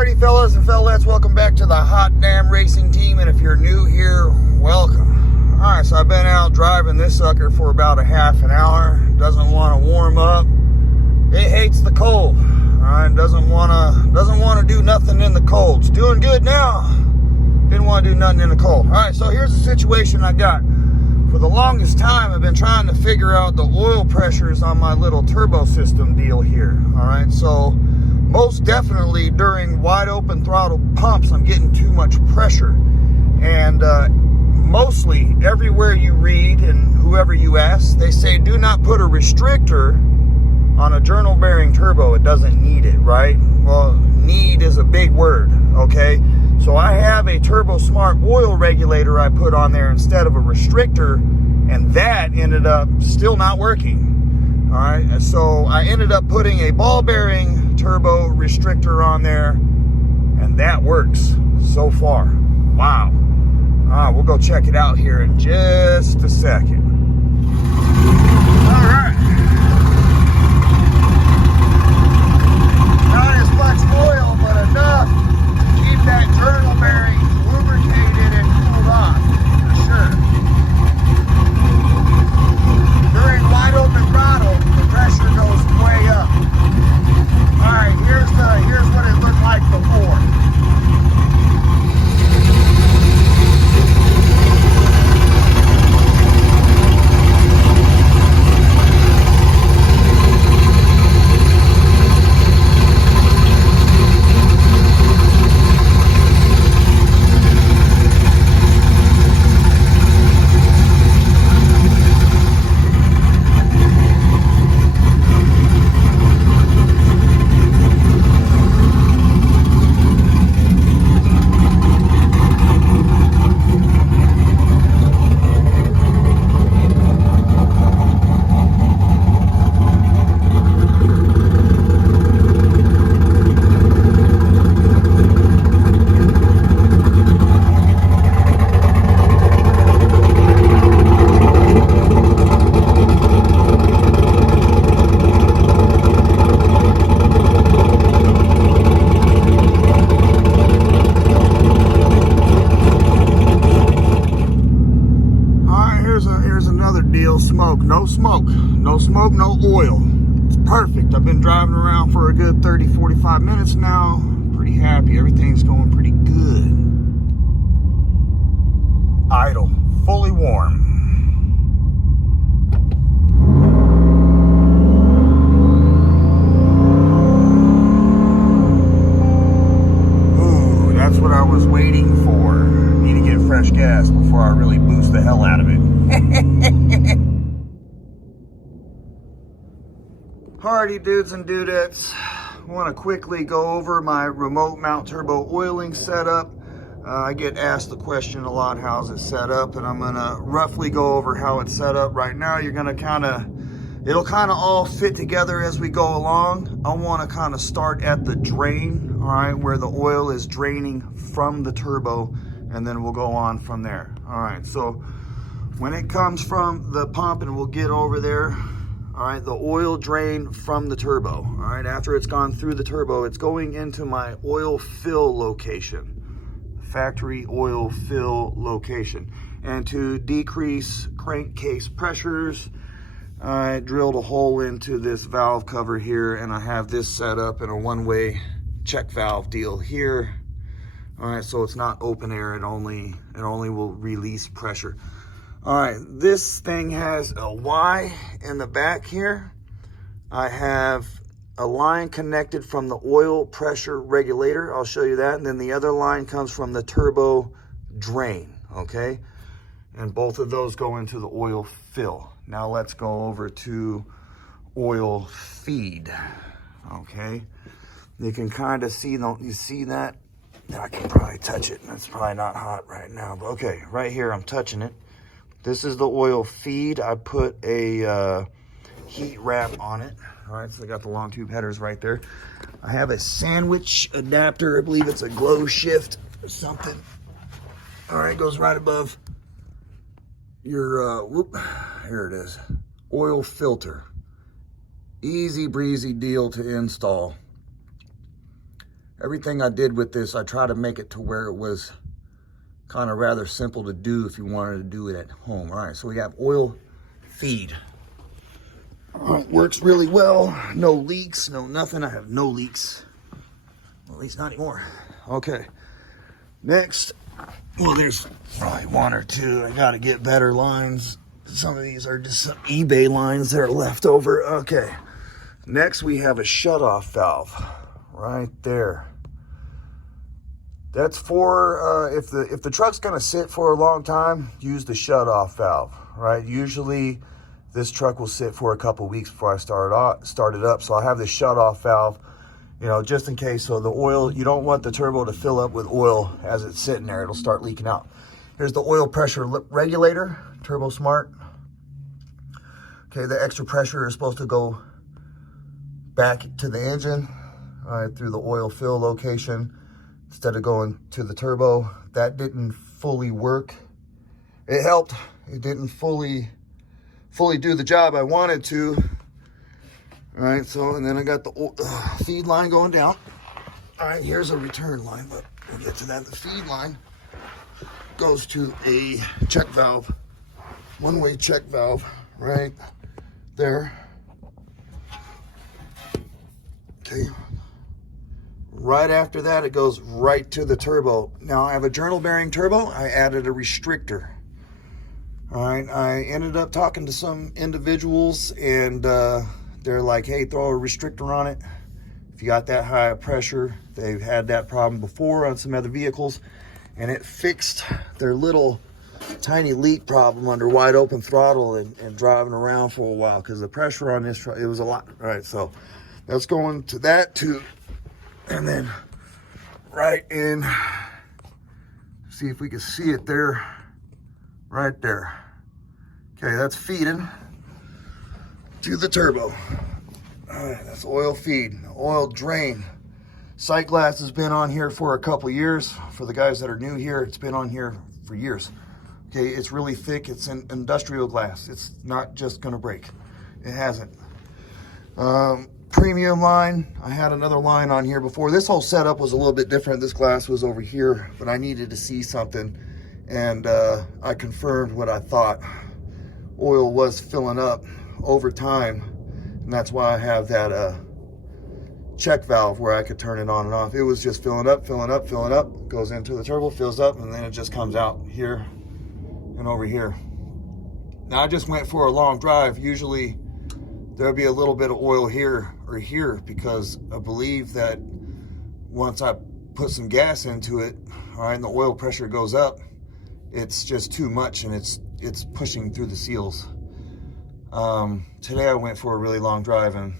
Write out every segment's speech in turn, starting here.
Alrighty, fellas and fellettes, welcome back to the Hot Damn Racing Team, and if you're new here, welcome. Alright, so I've been out driving this sucker for about a half an hour. Doesn't want to warm up. It hates the cold. Alright, doesn't want to do nothing in the cold. It's doing good now. Didn't want to do nothing in the cold. Alright, so here's the situation I got. For the longest time, I've been trying to figure out the oil pressures on my little turbo system deal here. Alright, so most definitely during wide open throttle pumps, I'm getting too much pressure. And mostly everywhere you read and whoever you ask, they say do not put a restrictor on a journal bearing turbo. It doesn't need it, right? Well, need is a big word, okay? So I have a Turbo Smart oil regulator I put on there instead of a restrictor, and that ended up still not working. All right, and so I ended up putting a ball bearing turbo restrictor on there, and that works so far. Wow. All right, we'll go check it out here in just a second. All right. Not as much oil, but enough to keep that journal bearing lubricated and cooled off, for sure. During wide open throttle, the pressure goes way up. All right, here's what it looked like before. No smoke, no oil. It's perfect. I've been driving around for a good 30-45 minutes now. Pretty happy. Everything's going pretty good. Idle. Fully warm. Ooh, that's what I was waiting for. Need to get fresh gas before I really boost the hell out of it. Alrighty, dudes and dudettes, I want to quickly go over my remote mount turbo oiling setup. I get asked the question a lot, how's it set up? And I'm going to roughly go over how it's set up. Right now, you're going to it'll kind of all fit together as we go along. I want to kind of start at the drain, all right, where the oil is draining from the turbo, and then we'll go on from there. All right, so when it comes from the pump, and we'll get over there, all right, the oil drain from the turbo. All right, after it's gone through the turbo, it's going into my oil fill location, factory oil fill location. And to decrease crankcase pressures, I drilled a hole into this valve cover here, and I have this set up in a one-way check valve deal here. All right, so it's not open air, it only will release pressure. All right, this thing has a Y in the back here. I have a line connected from the oil pressure regulator. I'll show you that. And then the other line comes from the turbo drain, okay? And both of those go into the oil fill. Now let's go over to oil feed, okay? You can kind of see, don't you see that? I can probably touch it. It's probably not hot right now, but okay, right here I'm touching it. This is the oil feed. I put a heat wrap on it. All right, so I got the long tube headers right there. I have a sandwich adapter. I believe it's a glow shift or something. All right, goes right above your, here it is, oil filter. Easy breezy deal to install. everything I did with this, I try to make it to where it was kind of rather simple to do if you wanted to do it at home. All right, so we have oil feed. All right, works really well. No leaks, no nothing. I have no leaks. Well, at least not anymore. Okay, next, well, there's probably one or two. I gotta get better lines. Some of these are just some eBay lines that are left over. Okay, next we have a shutoff valve right there. That's for if the truck's gonna sit for a long time, use the shutoff valve, right? Usually this truck will sit for a couple weeks before I start it up. So I have this shutoff valve, you know, just in case. So the oil, you don't want the turbo to fill up with oil as it's sitting there. It'll start leaking out. Here's the oil pressure regulator, Turbo Smart. Okay, the extra pressure is supposed to go back to the engine, all right, through the oil fill location instead of going to the turbo. That didn't fully work. It helped. It didn't fully do the job I wanted to. All right, so, and then I got the feed line going down. All right, here's a return line, but we'll get to that. The feed line goes to a check valve, one-way check valve right there. Okay. Right after that, it goes right to the turbo. Now, I have a journal bearing turbo. I added a restrictor. All right, I ended up talking to some individuals, and they're like, hey, throw a restrictor on it. If you got that high of pressure, they've had that problem before on some other vehicles, and it fixed their little tiny leak problem under wide open throttle and driving around for a while, because the pressure on this truck, it was a lot. All right, so that's going to that too. And then right in, see if we can see it there, right there. Okay, that's feeding to the turbo. All right, that's oil feed, oil drain. Sight glass has been on here for a couple years. For the guys that are new here, it's been on here for years. Okay, it's really thick. It's an industrial glass. It's not just gonna break. It hasn't. Premium line, I had another line on here before. This whole setup was a little bit different. This glass was over here, but I needed to see something, and I confirmed what I thought. Oil was filling up over time, and that's why I have that check valve where I could turn it on and off. It was just filling up, goes into the turbo, fills up, and then it just comes out here and over here. Now I just went for a long drive. Usually there'll be a little bit of oil here or here, because I believe that once I put some gas into it, all right, and the oil pressure goes up, it's just too much, and it's pushing through the seals. Today I went for a really long drive, and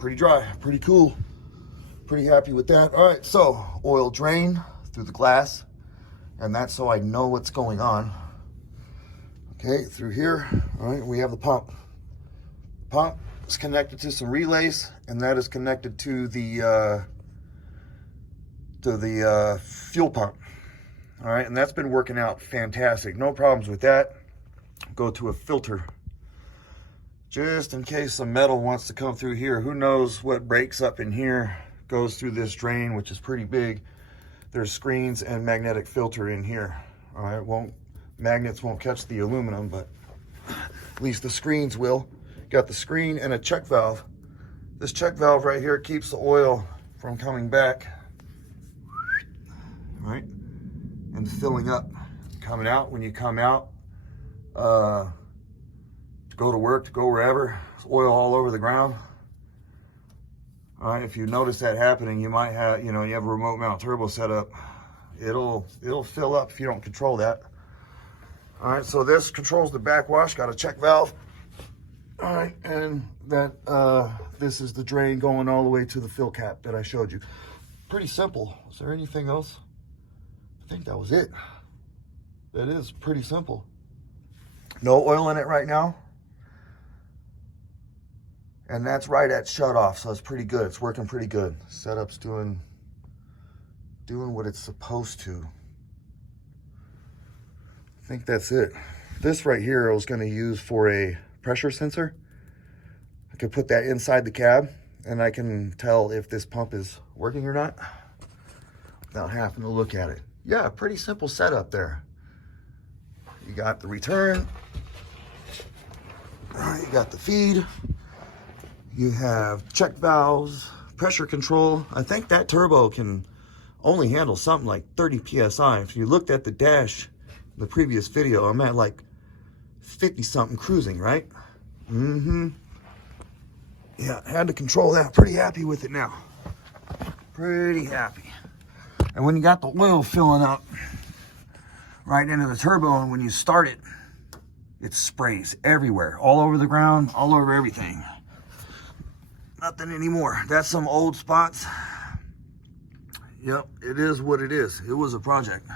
pretty dry, pretty cool, pretty happy with that. All right, so oil drain through the glass, and that's so I know what's going on. Okay, through here, all right, we have the pump. Pump is connected to some relays, and that is connected to the fuel pump. All right, and that's been working out fantastic. No problems with that. Go to a filter, just in case some metal wants to come through here. Who knows what breaks up in here, goes through this drain, which is pretty big. There's screens and magnetic filter in here. All right, magnets won't catch the aluminum, but at least the screens will. Got the screen and a check valve. This check valve right here keeps the oil from coming back, right, and filling up, coming out. When you come out to go to work, to go wherever, there's oil all over the ground. All right, if you notice that happening, you might have, you have a remote mount turbo setup. It'll fill up if you don't control that. All right, so this controls the backwash. Got a check valve. All right, and that this is the drain going all the way to the fill cap that I showed you. Pretty simple. Is there anything else? I think that was it. That is pretty simple. No oil in it right now. And that's right at shut off, so it's pretty good. It's working pretty good. Setup's doing what it's supposed to. I think that's it. This right here I was going to use for a pressure sensor. I could put that inside the cab, and I can tell if this pump is working or not. without having to look at it. Yeah, pretty simple setup there. You got the return. You got the feed. You have check valves, pressure control. I think that turbo can only handle something like 30 PSI. If you looked at the dash, the previous video, I'm at like 50 something cruising, right? Yeah, had to control that. Pretty happy with it now. Pretty happy. And when you got the oil filling up right into the turbo, and when you start it, it sprays everywhere, all over the ground, all over everything. Nothing anymore. That's some old spots. Yep, it is what it is. It was a project.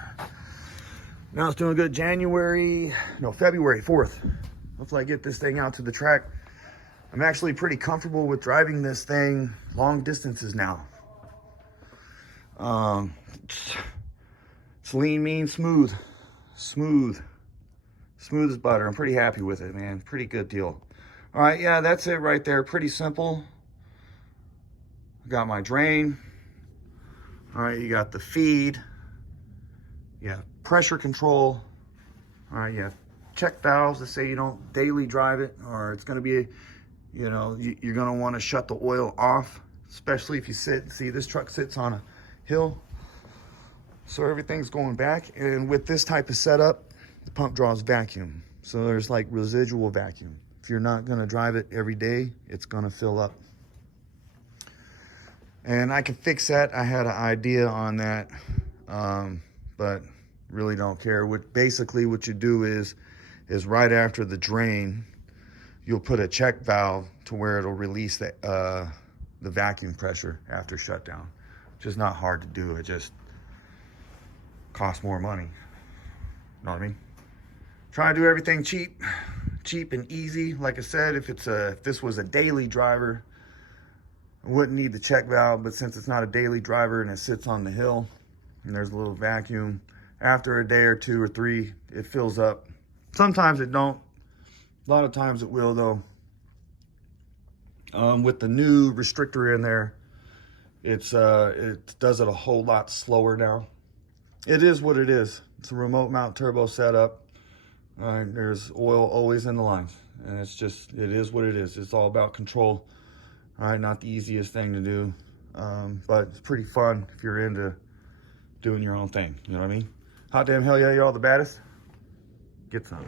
Now it's doing good. February 4th. Hopefully I get this thing out to the track. I'm actually pretty comfortable with driving this thing long distances now. It's lean, mean, smooth. Smooth as butter. I'm pretty happy with it, man. Pretty good deal. All right, yeah, that's it right there. Pretty simple. I got my drain. All right, you got the feed. Yeah, pressure control. All right, yeah, check valves to say you don't daily drive it, or it's going to be, you know, you're going to want to shut the oil off, especially if you see this truck sits on a hill. So everything's going back, and with this type of setup, the pump draws vacuum. So there's like residual vacuum. If you're not going to drive it every day, it's going to fill up. And I can fix that. I had an idea on that, but really don't care. Basically what you do is right after the drain, you'll put a check valve to where it'll release the vacuum pressure after shutdown. Which is not hard to do. It just costs more money. You know what I mean? Try to do everything cheap and easy. Like I said, if this was a daily driver, I wouldn't need the check valve, but since it's not a daily driver and it sits on the hill and there's a little vacuum, after a day or two or three, it fills up. Sometimes it don't. A lot of times it will, though. With the new restrictor in there, it does it a whole lot slower now. It is what it is. It's a remote mount turbo setup. There's oil always in the lines, and it is what it is. It's all about control. All right, not the easiest thing to do, but it's pretty fun if you're into doing your own thing. You know what I mean? Hot damn hell yeah, you're all the baddest. Get some.